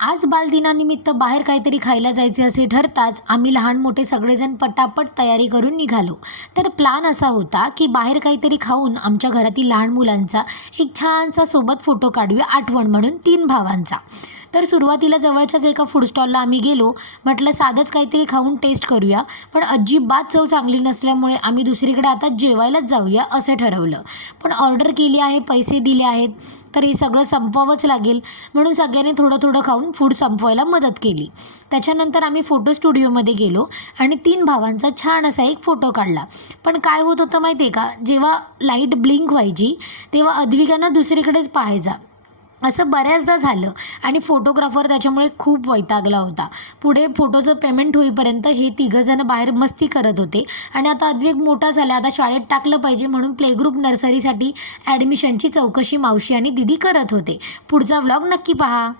आज बालदिनानिमित्त बाहेर काहीतरी खायला जायचे असे ठरताच आम्ही लहान मोठे सगळेजण पटापट तयारी करून निघालो. तर प्लॅन असा होता की बाहेर काहीतरी खाऊन आमच्या घरातील लहान मुलांचा एक छानसा सोबत फोटो काढूया, आठवण म्हणून 3 भावांचा. तर सुरुवातीला जवळच्याच एका फूड स्टॉलला आम्ही गेलो. म्हटलं साधंच काहीतरी खाऊन टेस्ट करूया, पण अजिबात चव चांगली नसल्यामुळे आम्ही दुसरीकडे आता जेवायलाच जाऊया असं ठरवलं. पण ऑर्डर केली आहे, पैसे दिले आहेत, तर हे सगळं संपवावंच लागेल, म्हणून सगळ्यांनी थोडं थोडं खाऊन फूड संपवायला मदत केली. त्याच्यानंतर आम्ही फोटो स्टुडिओमध्ये गेलो आणि 3 भावांचा छान असा एक फोटो काढला. पण काय होत होतं माहिती आहे का, जेव्हा लाईट ब्लिंक व्हायची तेव्हा अद्विकानं दुसरीकडेच पाहायचा. असं बऱ्याचदा झालं आणि फोटोग्राफर त्याच्यामुळे खूप वैतागला होता. पुढे फोटोचं पेमेंट होईपर्यंत हे तिघंजणं बाहेर मस्ती करत होते आणि आता अद्विक मोठा झाला, आता शाळेत टाकलं पाहिजे म्हणून प्लेग्रुप नर्सरीसाठी ॲडमिशनची चौकशी मावशी आणि दीदी करत होते. पुढचा व्लॉग नक्की पहा.